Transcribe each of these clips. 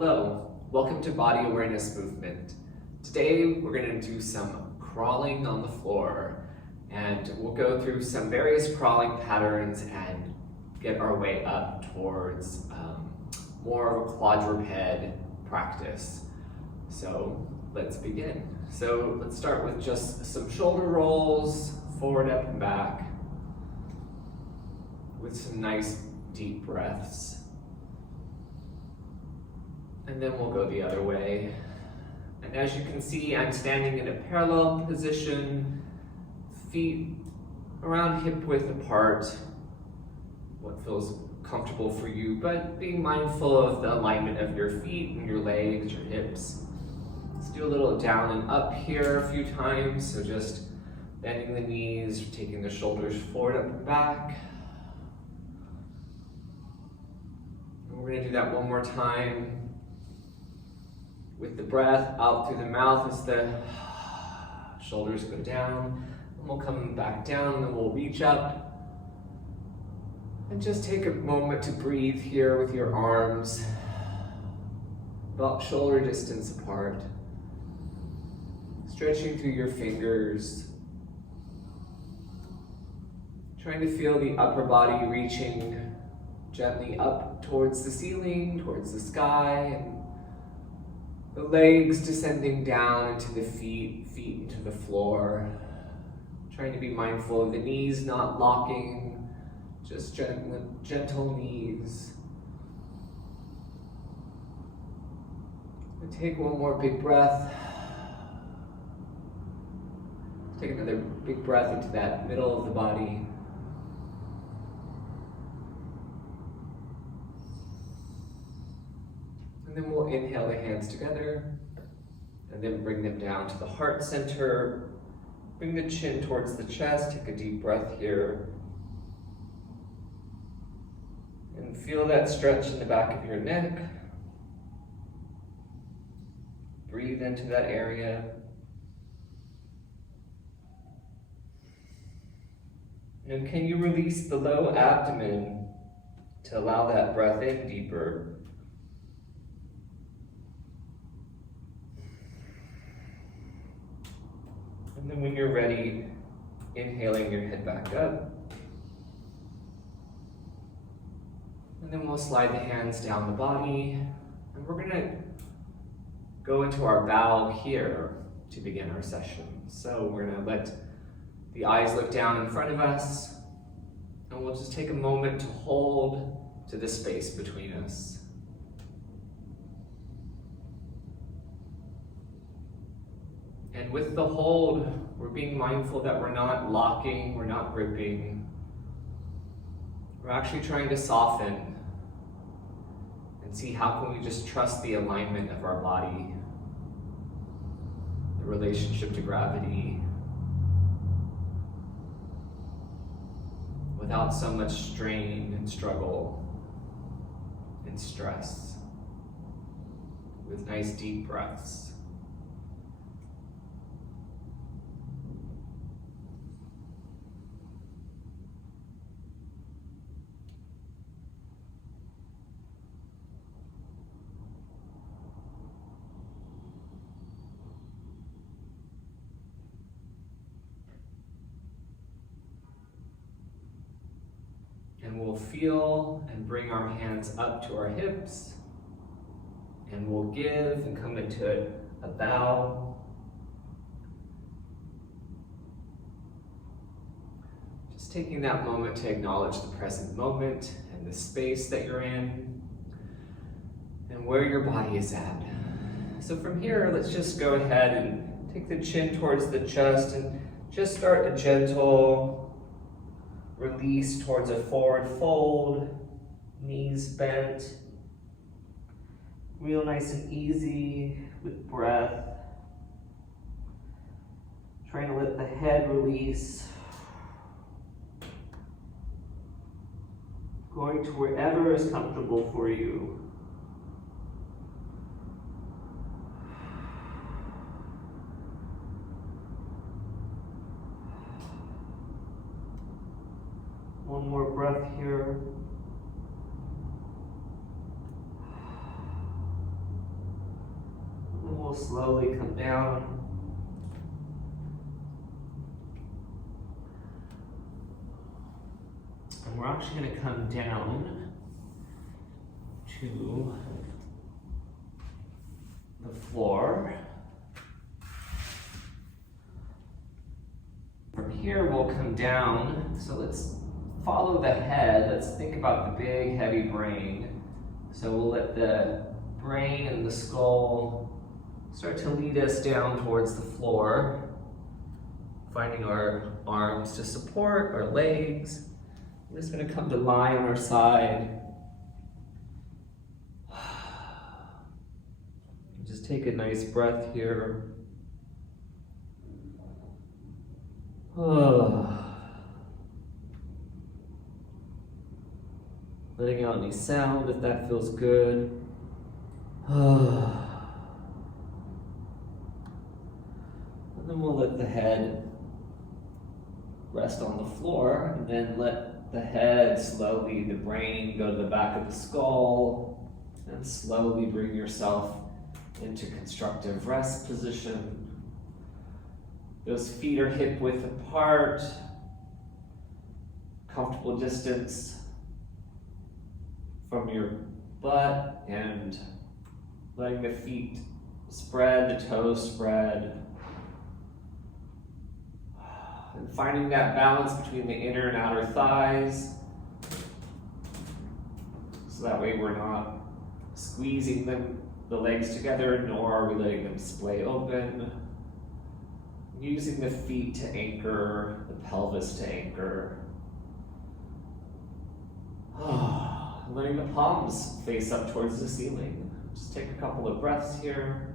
Hello, welcome to Body Awareness Movement. Today we're going to do some crawling on the floor, and we'll go through some various crawling patterns and get our way up towards more of a quadruped practice. So let's begin. So let's start with just some shoulder rolls, forward, up, and back, with some nice deep breaths. And then we'll go the other way. And as you can see, I'm standing in a parallel position, feet around hip width apart, what feels comfortable for you, but being mindful of the alignment of your feet and your legs, your hips. Let's do a little down and up here a few times, so just bending the knees, taking the shoulders forward, up, and back. And we're gonna do that one more time. With the breath out through the mouth as the shoulders go down, and we'll come back down, and then we'll reach up. And just take a moment to breathe here with your arms about shoulder distance apart. Stretching through your fingers. Trying to feel the upper body reaching gently up towards the ceiling, towards the sky, and the legs descending down into the feet into the floor. Trying to be mindful of the knees not locking, just gentle knees. And take one more big breath. Take another big breath into that middle of the body. And then we'll inhale the hands together, and then bring them down to the heart center. Bring the chin towards the chest, take a deep breath here. And feel that stretch in the back of your neck. Breathe into that area. And can you release the low abdomen to allow that breath in deeper? And then when you're ready, inhaling your head back up. And then we'll slide the hands down the body. And we're gonna go into our bow here to begin our session. So we're gonna let the eyes look down in front of us. And we'll just take a moment to hold to the space between us. And with the hold, we're being mindful that we're not locking, we're not gripping. We're actually trying to soften and see how can we just trust the alignment of our body, the relationship to gravity, without so much strain and struggle and stress, with nice deep breaths. And we'll feel and bring our hands up to our hips, and we'll give and come into a bow. Just taking that moment to acknowledge the present moment and the space that you're in and where your body is at. So from here, let's just go ahead and take the chin towards the chest and just start a gentle release towards a forward fold, knees bent, real nice and easy with breath. Trying to let the head release. Going to wherever is comfortable for you. One more breath here. we'll slowly come down. And we're actually going to come down to the floor. From here, we'll come down. So let's follow the head. Let's think about the big, heavy brain. So we'll let the brain and the skull start to lead us down towards the floor, finding our arms to support our legs. We're just going to come to lie on our side. Just take a nice breath here. Letting out any sound if that feels good. And then we'll let the head rest on the floor, and then let the head slowly, the brain, go to the back of the skull, and slowly bring yourself into constructive rest position. Those feet are hip width apart, comfortable distance from your butt, and letting the feet spread, the toes spread. And finding that balance between the inner and outer thighs. So that way we're not squeezing the legs together, nor are we letting them splay open. Using the feet to anchor, the pelvis to anchor. Letting the palms face up towards the ceiling. Just take a couple of breaths here.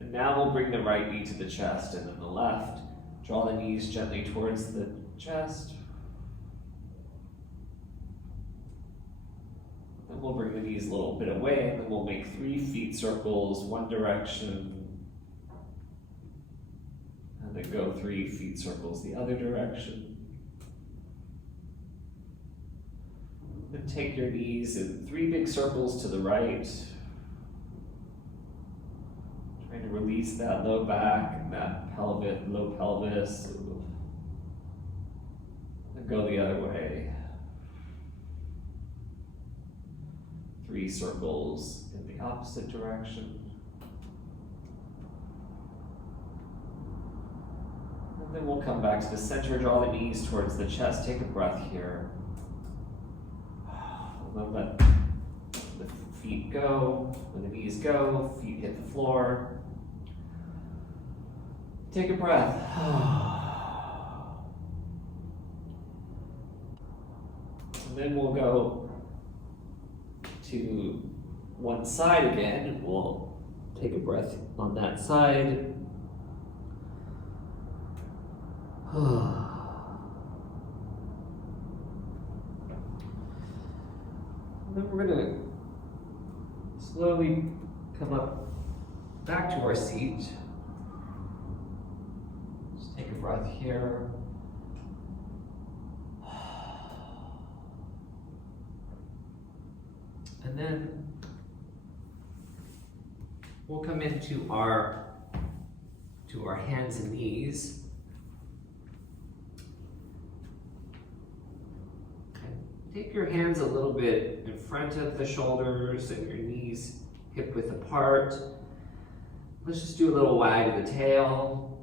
And now we'll bring the right knee to the chest, and then the left. Draw the knees gently towards the chest. Then we'll bring the knees a little bit away, and then we'll make 3 feet circles, one direction. And then go 3 feet circles the other direction. Then take your knees in 3 big circles to the right. Trying to release that low back and that pelvic, low pelvis. And go the other way. 3 circles in the opposite direction. And then we'll come back to the center, draw the knees towards the chest, take a breath here. And then let the feet go, when the knees go, feet hit the floor. Take a breath. And then we'll go to one side again, and we'll take a breath on that side. Then we're going to slowly come up back to our seat. Just take a breath here. And then we'll come into our hands and knees. Take your hands a little bit in front of the shoulders and your knees hip width apart. Let's just do a little wag of the tail.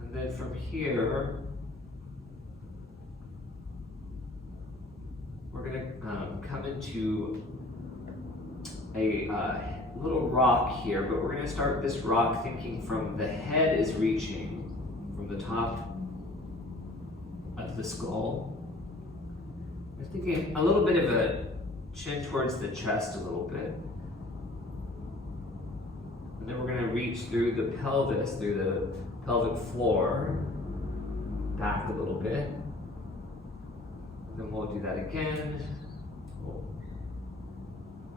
And then from here, we're going to come into a little rock here, but we're going to start this rock thinking from the head is reaching from the top of the skull. We're thinking a little bit of a chin towards the chest a little bit. And then we're going to reach through the pelvis, through the pelvic floor, back a little bit. Then we'll do that again. We'll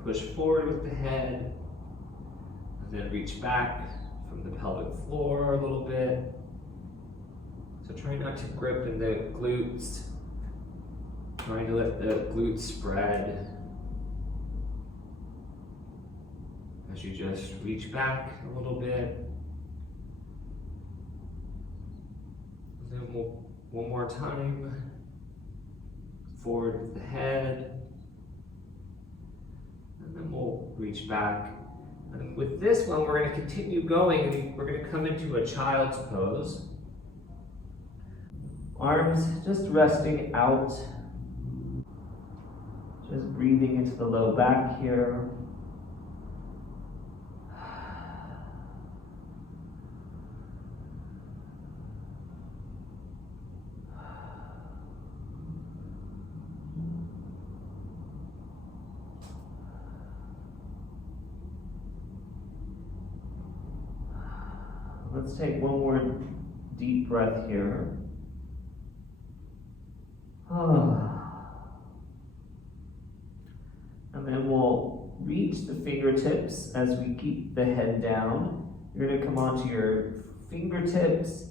push forward with the head, then reach back from the pelvic floor a little bit. So try not to grip in the glutes. Trying to let the glutes spread as you just reach back a little bit. Then one more time. Forward with the head. And then we'll reach back. And with this one, we're going to continue going and we're going to come into a child's pose. Arms just resting out. Just breathing into the low back here. Let's take one more deep breath here. And then we'll reach the fingertips as we keep the head down. You're going to come onto your fingertips.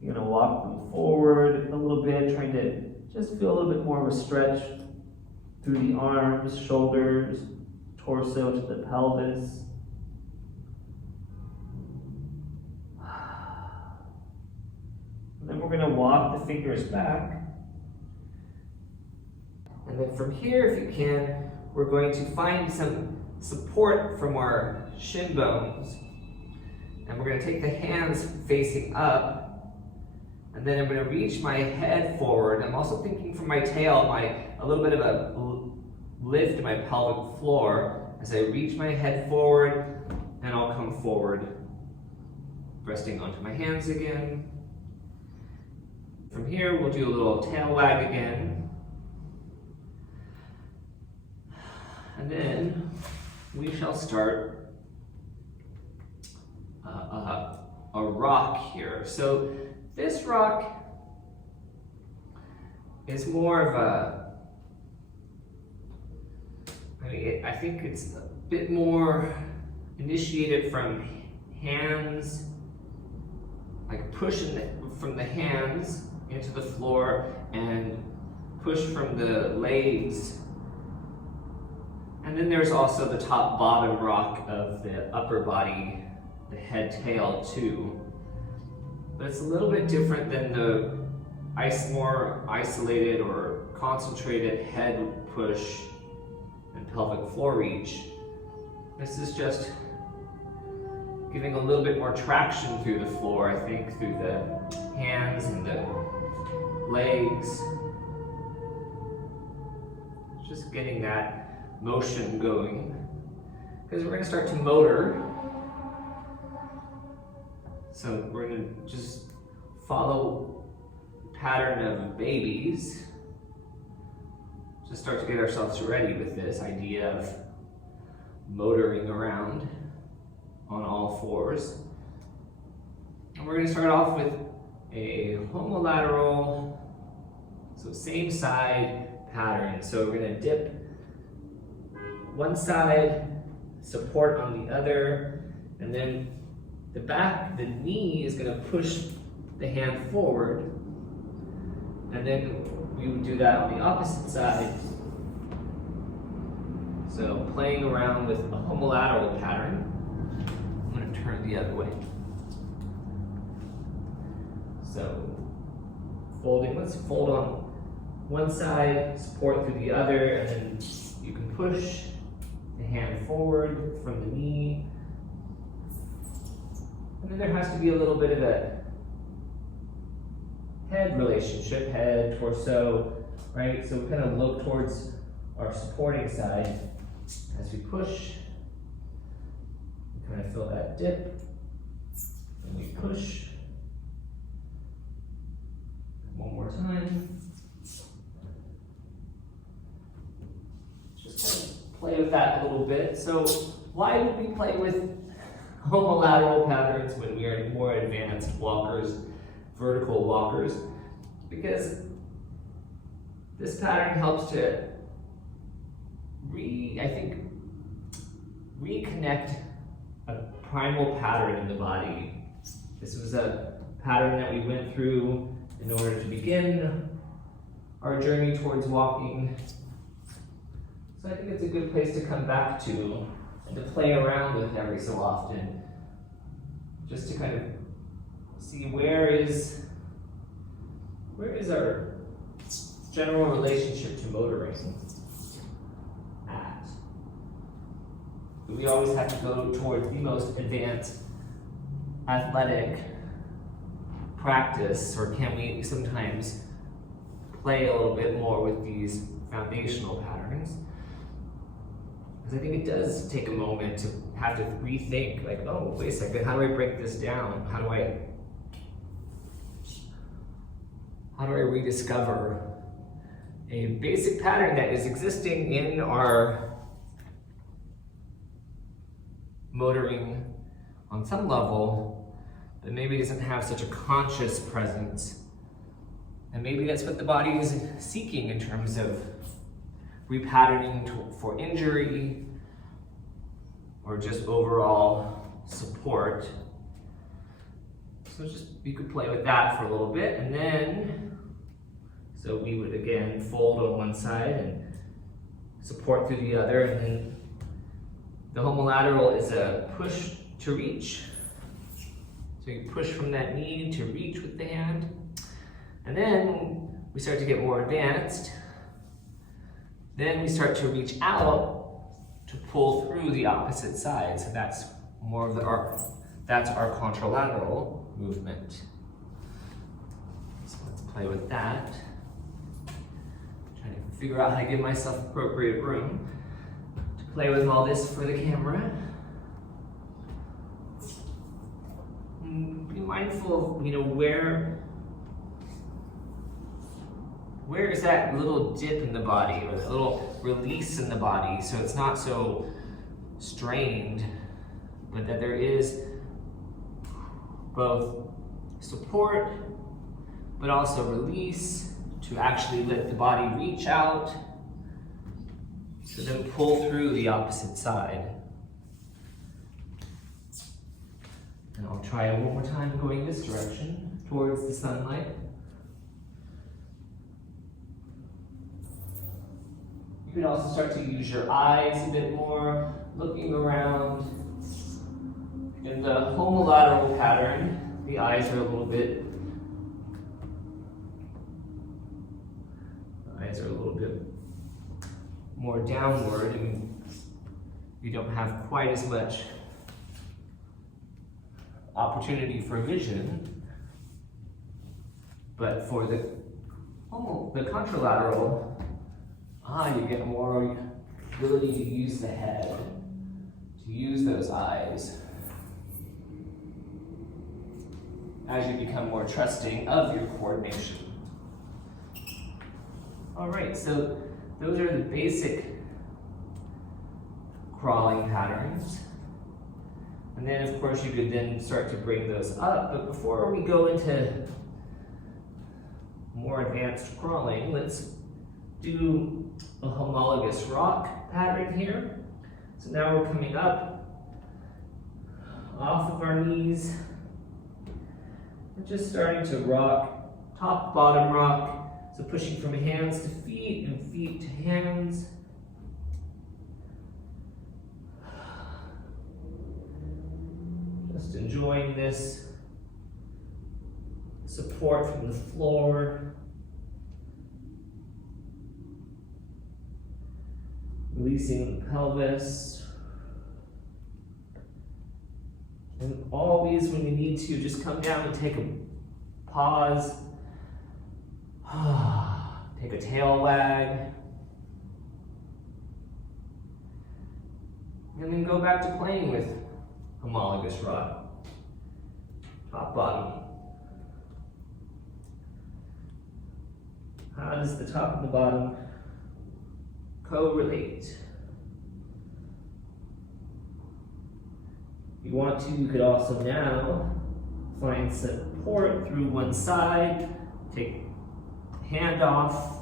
You're going to walk them forward a little bit, trying to just feel a little bit more of a stretch through the arms, shoulders, torso to the pelvis. And then we're going to walk the fingers back. And then from here, if you can, we're going to find some support from our shin bones. And we're going to take the hands facing up. And then I'm going to reach my head forward. I'm also thinking from my tail, a little bit of a lift in my pelvic floor as I reach my head forward, and I'll come forward, resting onto my hands again. From here, we'll do a little tail wag again. And then we shall start a rock here. So this rock is more of I think it's a bit more initiated from hands, like pushing from the hands into the floor and push from the legs. And then there's also the top bottom rock of the upper body, the head tail too. But it's a little bit different than the more isolated or concentrated head push and pelvic floor reach. This is just giving a little bit more traction through the floor, I think, through the hands and the legs. Just getting that motion going. Because we're going to start to motor. So we're going to just follow the pattern of babies. Just start to get ourselves ready with this idea of motoring around on all fours. And we're going to start off with a homolateral, so same side pattern. So we're going to dip one side, support on the other, and then the knee is going to push the hand forward, and then we would do that on the opposite side. So playing around with a homolateral pattern. I'm going to turn the other way. So folding, let's fold on one side, support through the other, and then you can push the hand forward from the knee. And then there has to be a little bit of a head relationship, head, torso, right? So we kind of look towards our supporting side as we push. We kind of feel that dip, and we push. One more time. Just kind of play with that a little bit. So why would we play with homolateral patterns when we are more advanced walkers, vertical walkers? Because this pattern helps to reconnect a primal pattern in the body. This was a pattern that we went through in order to begin our journey towards walking. So I think it's a good place to come back to and to play around with every so often, just to kind of see where is our general relationship to motoring at. Do we always have to go towards the most advanced athletic practice, or can we sometimes play a little bit more with these foundational patterns? Because I think it does take a moment to have to rethink, like, oh, wait a second, how do I break this down? How do I rediscover a basic pattern that is existing in our motoring on some level, but maybe doesn't have such a conscious presence. And maybe that's what the body is seeking in terms of repatterning for injury or just overall support. So just you could play with that for a little bit, and then so we would again fold on one side and support through the other, and then the homolateral is a push to reach. So you push from that knee to reach with the hand, and then we start to get more advanced. Then we start to reach out to pull through the opposite side. So that's more of that's our contralateral movement. So let's play with that. Trying to figure out how to give myself appropriate room to play with all this for the camera. Be mindful of, where is that little dip in the body, or that little release in the body, so it's not so strained, but that there is both support, but also release to actually let the body reach out, to then pull through the opposite side. And I'll try it one more time going this direction, towards the sunlight. You can also start to use your eyes a bit more, looking around. In the homolateral pattern, the eyes are a little bit more downward, and you don't have quite as much opportunity for vision. But for the contralateral, you get more ability to use the head, to use those eyes, as you become more trusting of your coordination. All right, so those are the basic crawling patterns. And then, of course, you could then start to bring those up. But before we go into more advanced crawling, let's do a homologous rock pattern here. So now we're coming up off of our knees. We're just starting to rock, top, bottom rock. So pushing from hands to feet and feet to hands. Just enjoying this support from the floor. Releasing the pelvis. And always when you need to, just come down and take a pause. Take a tail wag. And then go back to playing with homologous rock. Top, bottom. How does the top and the bottom correlate? If you want to, you could also now find support through one side. Take hand off.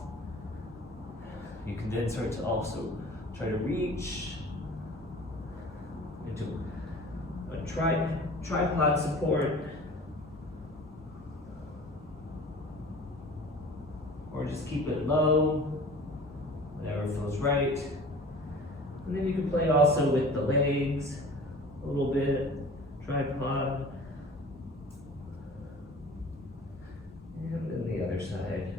You can then start to also try to reach into a tripod support, or just keep it low, whatever feels right. And then you can play also with the legs a little bit, tripod, and then the other side.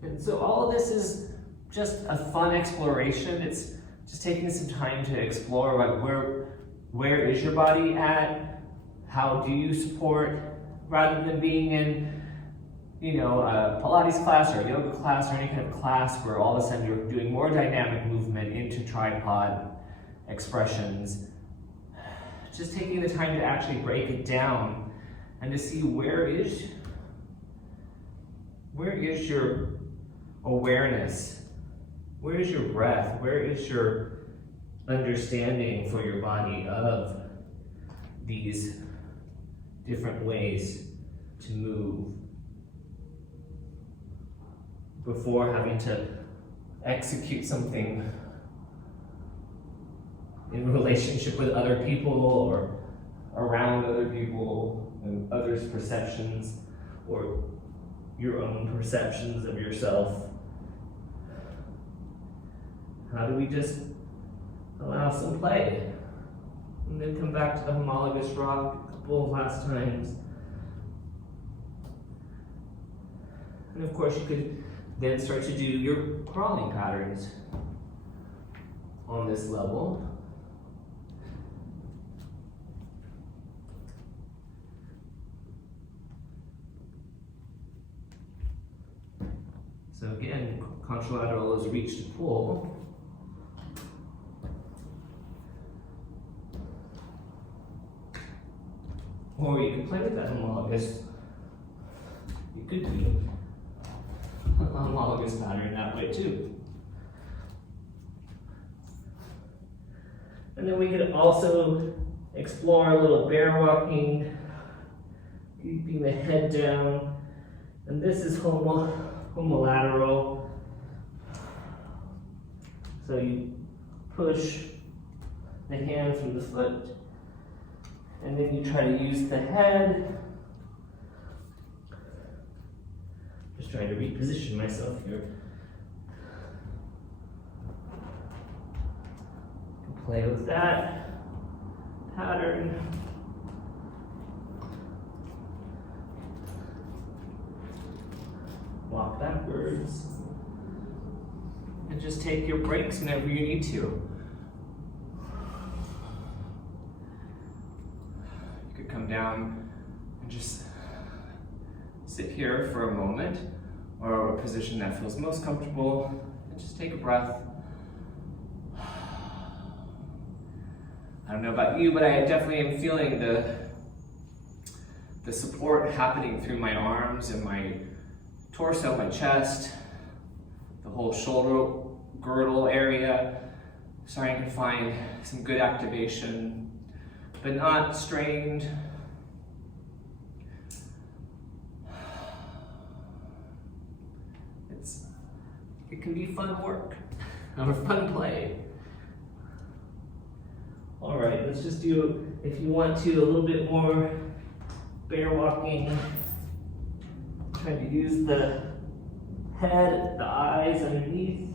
And so all of this is just a fun exploration. It's just taking some time to explore like where is your body at? How do you support, rather than being in, you know, a Pilates class or a yoga class or any kind of class where all of a sudden you're doing more dynamic movement into tripod expressions. Just taking the time to actually break it down and to see where is your awareness? Where is your breath? Where is your understanding for your body of these different ways to move before having to execute something in relationship with other people or around other people and others' perceptions or your own perceptions of yourself? How do we just allow some play? And then come back to the homologous rock a couple of last times. And of course you could then start to do your crawling patterns on this level. So again, contralateral is reach to pull. Or you can play with that homologous. You could do a homologous pattern that way too. And then we could also explore a little bear walking, keeping the head down. And this is homolateral. So you push the hand from the foot, and then you try to use the head. Just trying to reposition myself here. Play with that pattern. Walk backwards. And just take your breaks whenever you need to. Come down and just sit here for a moment, or a position that feels most comfortable, and just take a breath. I don't know about you, but I definitely am feeling the support happening through my arms and my torso, my chest, the whole shoulder girdle area. Starting to find some good activation, but not strained. It can be fun work or fun play. All right, let's just do, if you want to, a little bit more bear walking. Trying to use the head, the eyes underneath.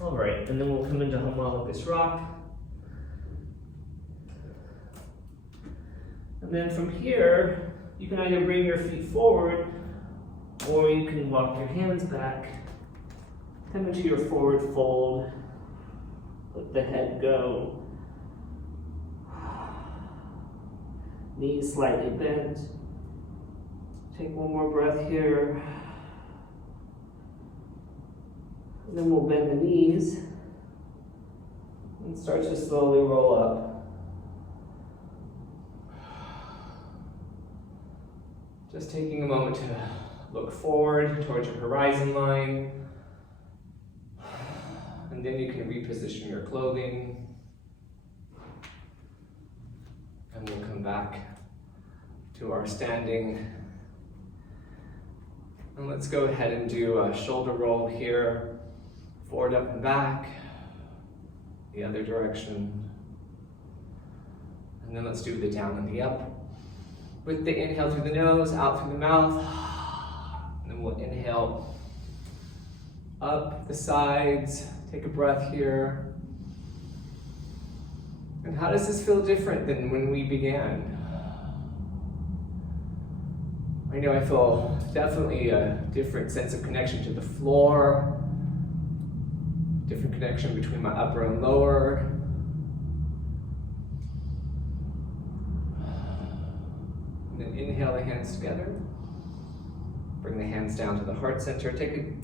All right, and then we'll come into homologous rock. And then from here, you can either bring your feet forward, or you can walk your hands back, come into your forward fold, let the head go, knees slightly bent. Take one more breath here. And then we'll bend the knees and start to slowly roll up. Just taking a moment to look forward towards your horizon line. And then you can reposition your clothing. And we'll come back to our standing. And let's go ahead and do a shoulder roll here. Forward, up, and back. The other direction. And then let's do the down and the up. With the inhale through the nose, out through the mouth. And then we'll inhale up the sides. Take a breath here. And how does this feel different than when we began? I know I feel definitely a different sense of connection to the floor, different connection between my upper and lower. And then inhale the hands together. Bring the hands down to the heart center. Take an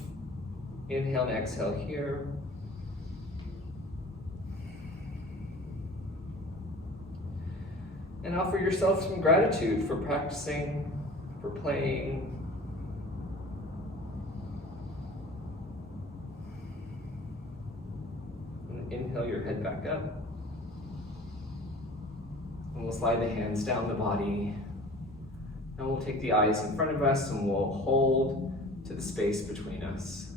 inhale and exhale here. And offer yourself some gratitude for practicing, for playing. And inhale your head back up. And we'll slide the hands down the body. And we'll take the eyes in front of us and we'll hold to the space between us.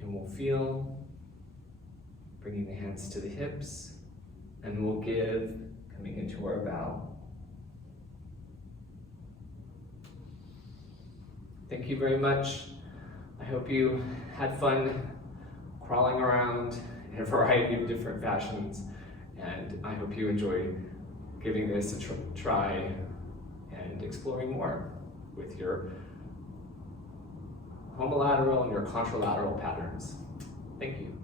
And we'll feel, bringing the hands to the hips, and we'll give, coming into our bow. Thank you very much. I hope you had fun crawling around in a variety of different fashions, and I hope you enjoyed giving this a try and exploring more with your homolateral and your contralateral patterns. Thank you.